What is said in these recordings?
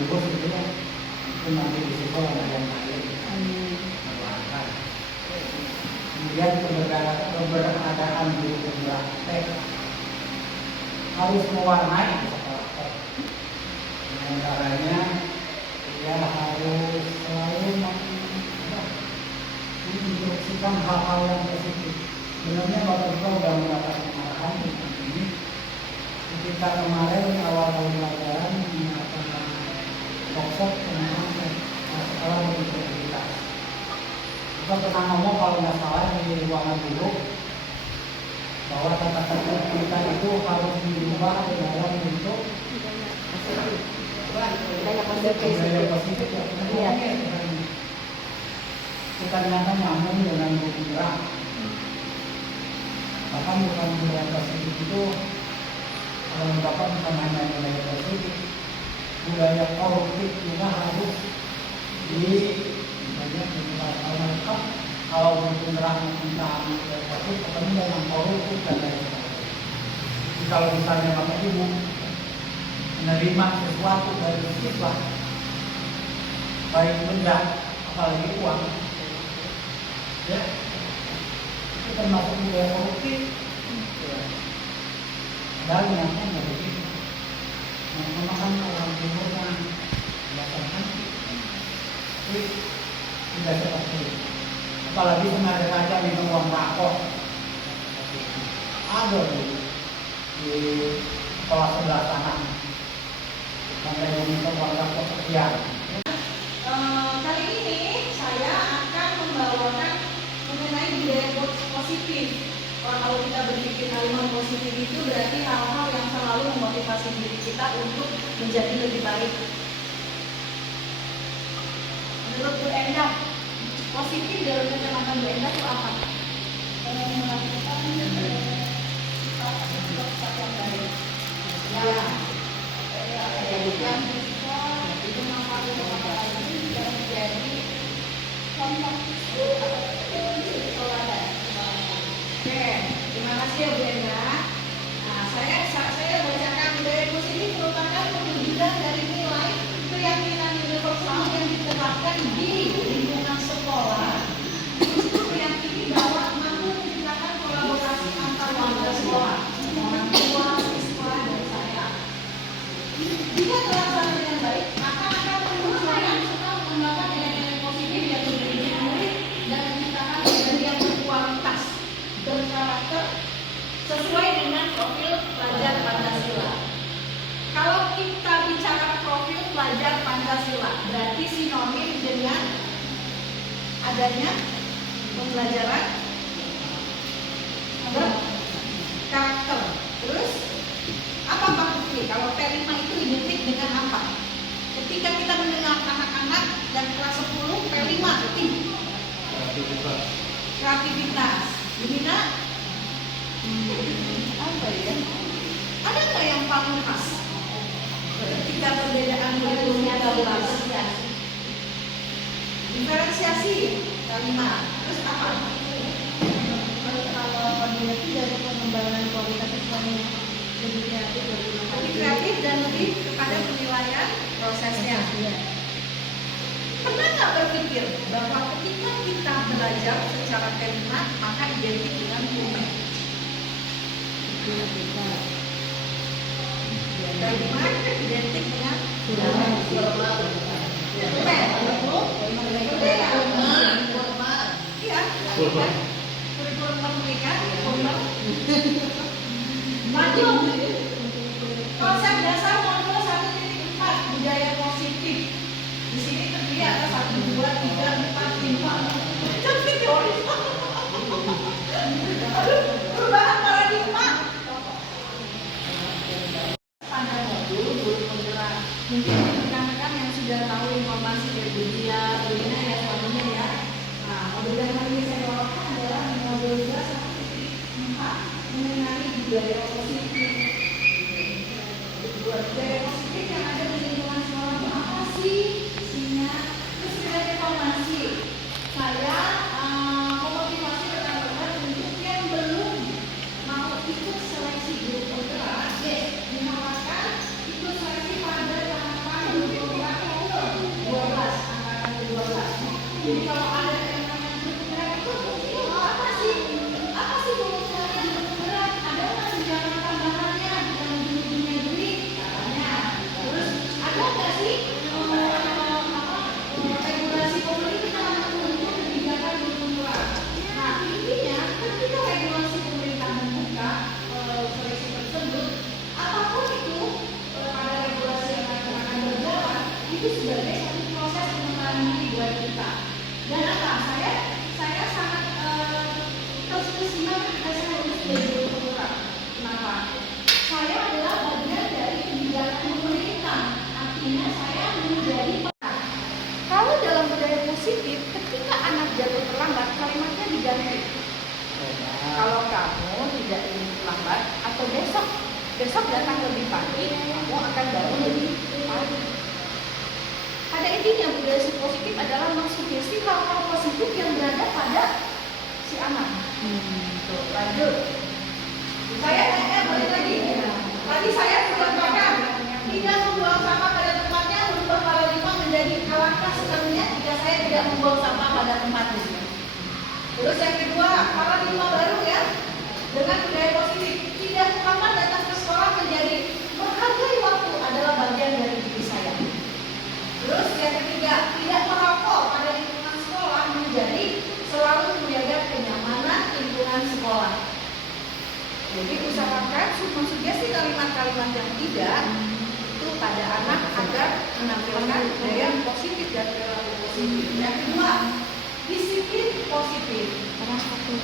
lulus itu nanti di situ ada yang lain. Kemudian keberadaan guru praktek harus mewarnai sekolah teh. Antaranya dia harus selalu menginstruksikan hal-hal yang positif. Sebenarnya Bapak Ibu sudah mendapatkan arahan tentang ini. Ketika kemarin awal pelajaran mengatakan workshop tentang sekolah berintegritas. Kita pernah ngomong kalau nggak salah di ruangan dulu bahwa tata tertib kita itu harus dirubah dalam bentuk budaya positif ya. Kita ternyata nyambung dengan bergerak. Bahkan bukan budaya positif itu kalau Bapak bukan hanya budaya positif, budaya koruptif juga harus lengkap. Kalau bergerak tentang budaya positif, ketemu dengan koruptif dan lain-lain. Kalau misalnya Bapak Ibu menerima sesuatu dari siswa, baik benda apalagi uang, ya itu termasuk budaya koruptif. Padahal niatnya nggak begitu. Memakan orang timur yang biasakan, tapi tidak seperti itu. Apalagi sengaja minum uang rakor. Ada di sekolah sebelah sana. Sampai minta uang rakor sekian. Kali ini saya akan membawakan mengenai budaya positif. Kalau kita berpikir kalimat positif itu berarti hal-hal yang selalu memotivasi diri kita untuk menjadi lebih baik. Menurut Bu Endah, positif dalam kacamata Bu Endah itu apa? Melakukan sifat yang baik. Ya, yang bisa itu manfaatkan orang lain dan menjadi contoh teladan. Oke, terima kasih ya Bu Endah. Nah, saya bacakan budaya positif merupakan perwujudan dari nilai keyakinan universal yang diterapkan di lingkungan sekolah. Meyakini bahwa mampu menciptakan kolaborasi antar warga sekolah, orang tua, siswa, dan saya. Jika terlaksana dengan baik, maka akan bermunculan serta mengembangkan nilai-nilai positif yang dimiliki murid dan menciptakan pribadi yang berkualitas, berkarakter, sesuai dengan profil pelajar Pancasila. Kalau kita bicara profil pelajar Pancasila, berarti sinonim dengan adanya pembelajaran berkarakter. Terus apa Pak Putri? Kalau P5 itu identik dengan apa? Ketika kita mendengar anak-anak dan kelas 10 P5 itu kreativitas. Gimana? Apa ya? Ada nggak yang paling khas? Ketika perbedaan kurikulumnya diferensiasi kalimat. Terus apa? Kalau koordinasi dari pengembangan kualitas siswanya lebih kreatif, Lebih kreatif dan lebih kepada penilaian prosesnya. Pernah nggak berpikir bahwa ketika kita belajar secara kalimat maka identik dengan hukum? Kalimat identik dengan iya, kurikulum merdeka, maju. Konsep dasar modul 1.4 budaya positif. Di sini terdiri atas 1, 2, 3, 4, 5. Tapi teori. Perubahan paradigma. Pada modul guru penggerak. Mungkin rekan-rekan yang sudah tahu informasi dari dunia ya suaminya ya. Nah, modul yang hari ini saya bawakan adalah modul 1.4 mengenai budaya positif. Budaya positif yang ada di lingkungan sekolah itu apa sih isinya? Terus saya informasi. Saya memotivasi rekan-rekan untuk yang belum mau ikut seleksi guru penggerak, dinawarkan ikut seleksi pada tahapan guru penggerak Jadi kalau ada yang namanya jemput berat itu fungsinya apa sih? Apa sih fungsinya jemput berat? Ada nggak tunjangan tambahannya bukan ujung-ujungnya duit katanya? Terus ada nggak sih regulasi pemerintah untuk kebijakan jemput berat? Nah intinya ketika regulasi pemerintah membuka seleksi tersebut, apapun itu pada regulasi yang akan berjalan itu sebagai satu proses pengembangan diri buat kita. Dan apa? Saya sangat tersemangat ketika saya harus jadi pemurah. Kenapa? Saya adalah bagian dari kebijakan pemerintah. Artinya saya menjadi peran. Kalau dalam budaya positif, ketika anak jatuh terlambat, kalimatnya diganti. Kalau kamu tidak ingin terlambat atau besok datang lebih pagi, kamu akan bangun lebih pagi. Pada intinya budaya positif adalah mensugesti hal-hal positif yang berada pada si anak. Tuh, lanjut. Saya balik lagi. Tadi saya mengatakan tidak membuang sampah pada tempatnya merubah paradigma menjadi alangkah senangnya jika saya tidak membuang sampah pada tempatnya. Terus yang kedua, paradigma baru ya, dengan budaya positif. Tidak terlambat datang ke sekolah menjadi menghargai waktu adalah bagian dari diri saya. Terus yang ketiga, tidak merokok pada lingkungan sekolah menjadi selalu menjaga kenyamanan lingkungan sekolah. Jadi usahakan mensugesti kalimat-kalimat yang tidak itu pada anak agar menampilkan budaya positif dan perilaku positif. Yang kedua, disiplin positif.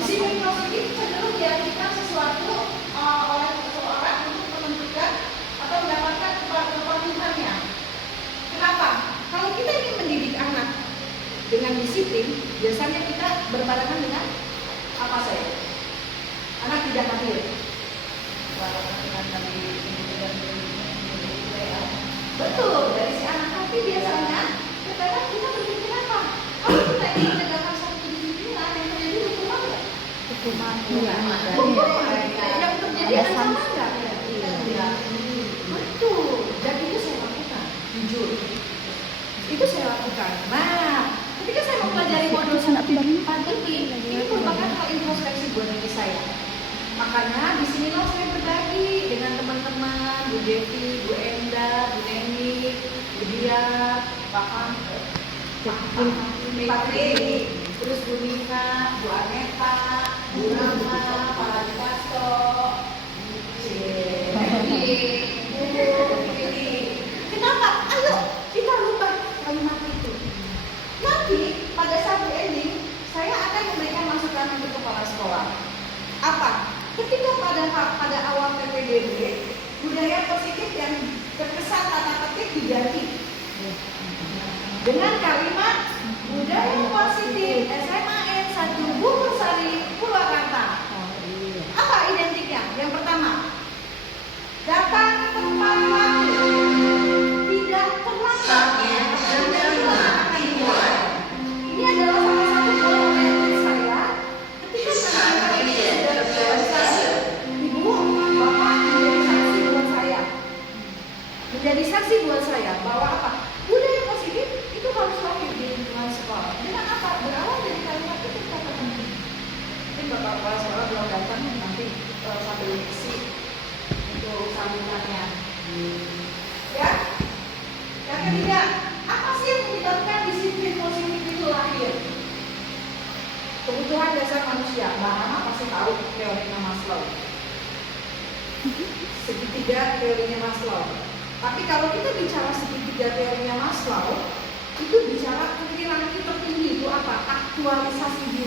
Disiplin positif cenderung diartikan sesuatu oleh seseorang untuk menentukan atau mendapatkan kepatuhannya. Kenapa? Kalau kita ingin mendidik anak dengan disiplin, biasanya kita berbarengan dengan apa saya? Anak tidak hadir. Betul, dari si anak. Tapi biasanya kadang kita berpikir apa? Kalau kita ingin menegakkan satu kedisiplinan yang terjadi hukuman nggak? Hukuman. Yang terjadi ancaman nggak? Betul. Dan itu saya lakukan. Jujur. Itu saya lakukan. Nah, ketika saya mempelajari modul 1.4 ini merupakan hal introspeksi buat diri saya. Makanya di sinilah saya berbagi dengan teman-teman, Bu Devi, Bu Enda, Bu Neni, Bu Dia, bahkan Pak Tri, terus Bu Nina, Bu Aneta, Bu Rama, Pak Adi Pasto, Kenapa? Ayo kita rubah kalimat itu. Nanti pada saat di ending, saya akan memberikan masukan untuk kepala sekolah. Apa? Ketika pada awal PPDB, budaya positif yang terkesan tata tertib diganti dengan kalimat budaya positif SMA N1 Bumursari Purwakarta. Apa identiknya? Yang pertama, datang tepat waktu, tidak terlambat. Ini adalah salah satu komitmen saya ketika saya menjadi saksi buat saya bahwa apa? Budaya positif itu harus lahir di lingkungan sekolah. Dengan apa? Berawal dari kalimat itu kita ketemu. Mungkin bapak kepala sekolah belum datang, nanti sambil isi untuk sambungannya. Ya. Yang ketiga, apa sih yang menyebabkan disiplin positif itu lahir? Kebutuhan dasar manusia. Mbak Hana pasti tahu teorinya Maslow. Segitiga teorinya Maslow. Tapi kalau kita bicara segitiga teorinya Maslow, itu bicara pikiran kita tertinggi itu apa? Aktualisasi